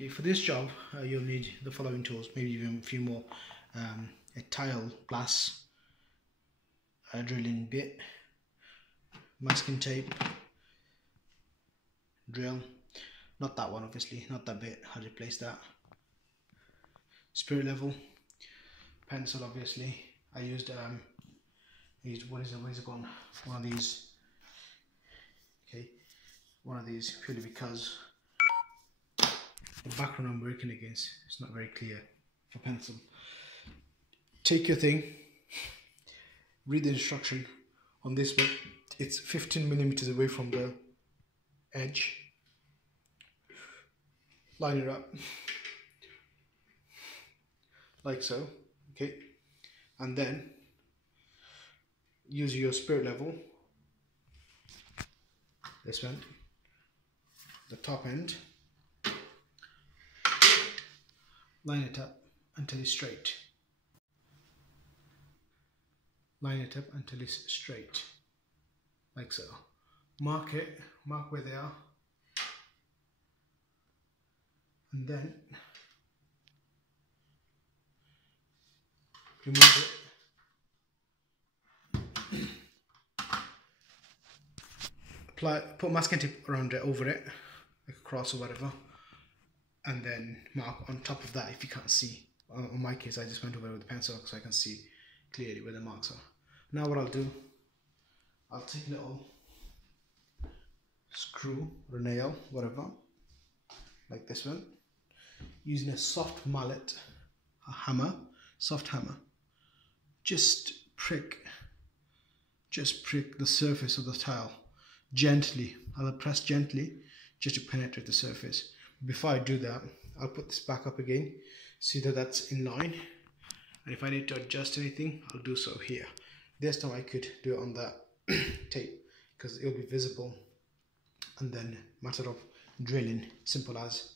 Okay, for this job, you'll need the following tools, maybe even a few more. A tile glass, a drilling bit, masking tape, drill, not that one obviously, not that bit, I'll replace that. Spirit level, pencil obviously, I used what is it gone? One of these, okay, one of these purely because the background I'm working against is not very clear for pencil. Take your thing, read the instruction on this bit. It's 15 millimeters away from the edge. Line it up like so, okay, and then use your spirit level, this one, the top end, line it up until it's straight. Line it up until it's straight, like so. Mark it, mark where they are, and then remove it. Apply, put masking tape around it, over it, like a cross or whatever, and then mark on top of that if you can't see. On my case, I just went over it with a pencil so I can see clearly where the marks are. Now what I'll do, I'll take a little screw or a nail, whatever, like this one, using a soft mallet, a hammer, soft hammer, just prick the surface of the tile gently. I'll press gently just to penetrate the surface. Before I do that, I'll put this back up again, see that that's in line, and if I need to adjust anything, I'll do so here. This time I could do it on that tape because it'll be visible, and then matter of drilling, simple as.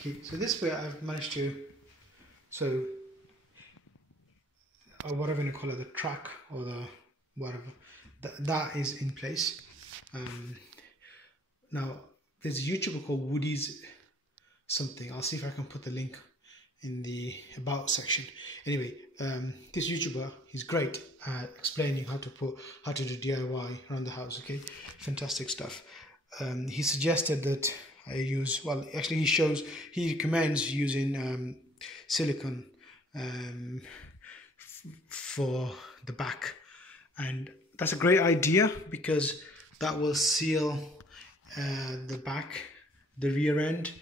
Okay, so this way I've managed to, whatever you call it, the track or the whatever, that is in place. Now there's a YouTuber called Woody's something. I'll see if I can put the link in the about section. Anyway, this YouTuber, he's great at explaining how to do DIY around the house. Okay, fantastic stuff. He suggested that I use, well, actually he recommends using silicone for the back, and that's a great idea because that will seal the back, the rear end,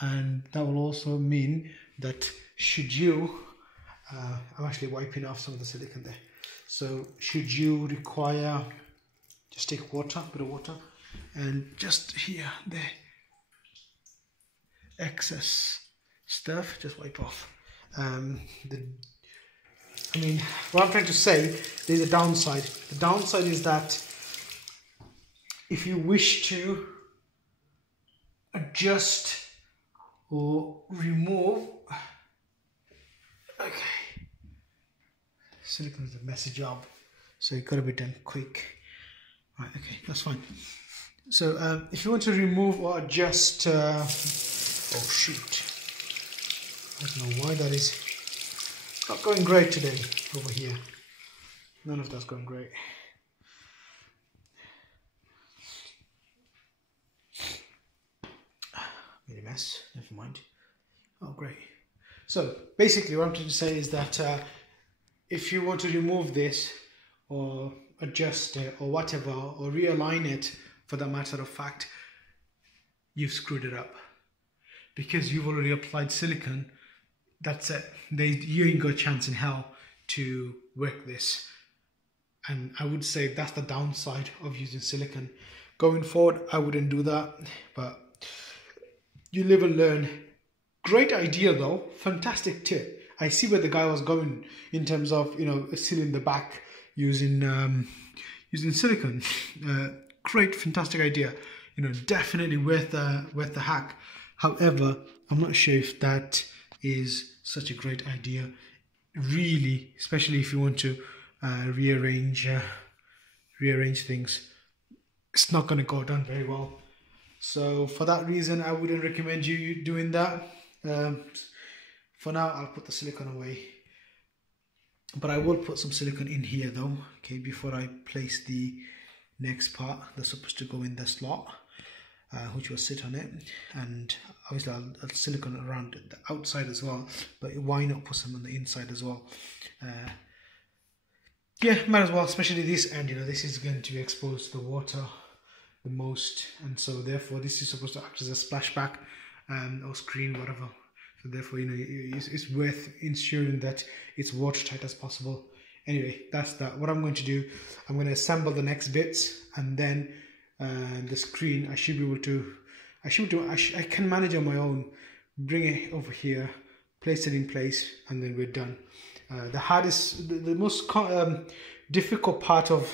and that will also mean that should you, I'm actually wiping off some of the silicone there, so should you require, just take water, a bit of water, and just here, there, excess stuff, just wipe off. I mean, what I'm trying to say, there's a downside. The downside is that if you wish to adjust or remove, okay, silicone is a messy job, so it got to be done quick. Right, okay, that's fine. So if you want to remove or adjust, oh shoot, I don't know why that is not going great today over here. None of that's going great. Made a mess, never mind. Oh great. So basically what I'm trying to say is that if you want to remove this or adjust it or whatever, or realign it for that matter of fact, you've screwed it up. Because you've already applied silicone, that's it. You ain't got a chance in hell to work this. And I would say that's the downside of using silicone. going forward, I wouldn't do that, but you live and learn. Great idea though, fantastic tip. I see where the guy was going in terms of, you know, sealing the back using using silicone. Great, fantastic idea. You know, definitely worth the hack. However, I'm not sure if that is such a great idea, really, especially if you want to rearrange things. It's not going to go down very well. So for that reason, I wouldn't recommend you doing that. For now, I'll put the silicone away, but I will put some silicone in here though, okay, before I place the next part that's supposed to go in the slot, which will sit on it. And obviously I'll silicone around the outside as well, but why not put some on the inside as well? Yeah, might as well, especially this end, you know, this is going to be exposed to the water the most, and so therefore this is supposed to act as a splashback or screen, whatever. So therefore, you know, it's worth ensuring that it's watertight as possible. Anyway, that's that. What I'm going to do, I'm going to assemble the next bits, and then the screen I should be able to, I can manage on my own. Bring it over here, place it in place, and then we're done. The hardest, the most difficult part of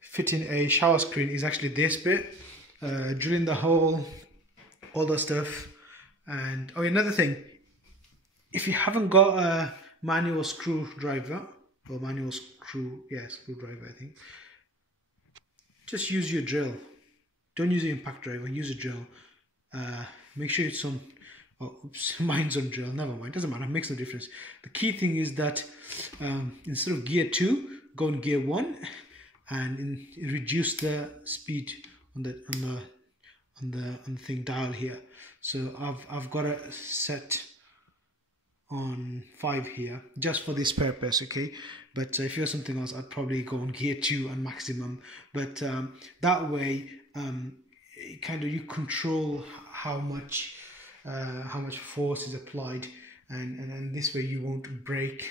fitting a shower screen is actually this bit, drilling the hole, all that stuff. And oh, another thing, if you haven't got a manual screwdriver or manual screwdriver, I think, just use your drill. Don't use the impact driver, use a drill. Make sure it's on, oh, oops, mine's on drill, never mind, doesn't matter, makes no difference. The key thing is that instead of gear 2, go on gear 1 and reduce the speed on the thing dial here. So I've got it set on 5 here just for this purpose, okay? But if you have something else, I'd probably go on gear 2 and maximum. But that way, kind of you control how much force is applied, and this way you won't break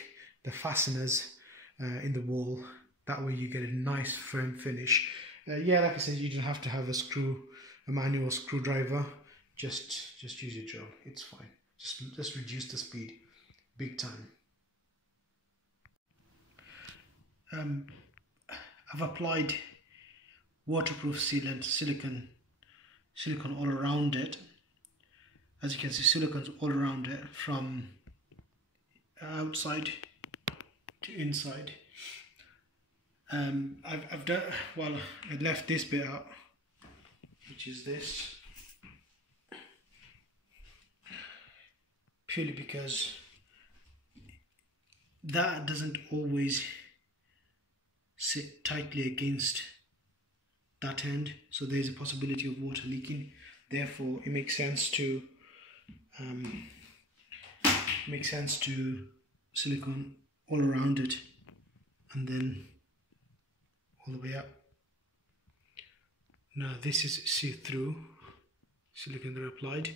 the fasteners in the wall. That way you get a nice firm finish. Yeah, like I said, you don't have to have a manual screwdriver. Just use your drill. It's fine. Just reduce the speed, big time. I've applied waterproof sealant silicone all around it. As you can see, silicone's all around it from outside to inside. I've done, well, I left this bit out, which is this, purely because that doesn't always sit tightly against that end, so there's a possibility of water leaking. Therefore, it makes sense to silicone all around it, and then all the way up. Now this is see-through silicone that I applied.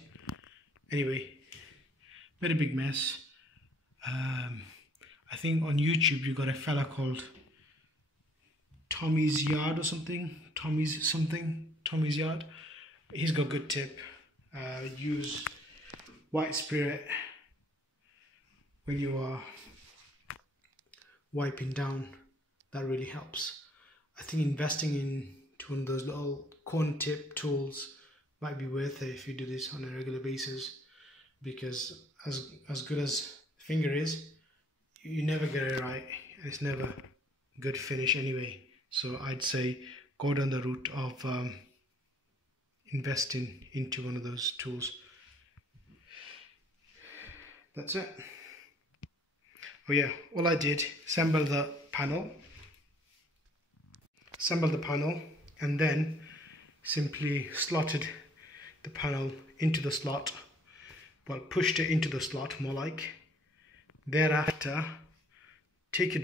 Anyway, very big mess. I think on YouTube you got a fella called Tommy's Yard or something. Tommy's Yard. He's got a good tip. Use white spirit when you are wiping down. That really helps. I think investing into one of those little corn tip tools might be worth it if you do this on a regular basis, because as good as finger is, you never get it right. It's never good finish anyway. So I'd say go down the route of investing into one of those tools. That's it. Oh yeah, all I did, assemble the panel, and then simply slotted the panel into the slot, well, pushed it into the slot more like. Thereafter, take your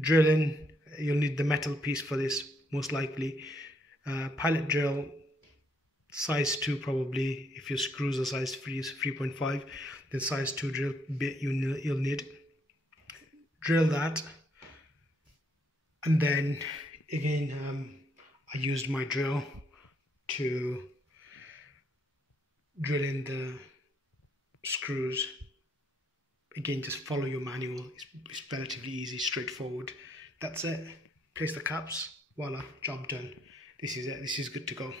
drill in. You'll need the metal piece for this, most likely. Pilot drill, size 2 probably. If your screws are size 3.5, then size 2 drill bit you'll need. Drill that, and then again, I used my drill to drill in the screws. Again, just follow your manual. It's relatively easy, straightforward. That's it. Place the caps. Voila, job done. This is it. This is good to go.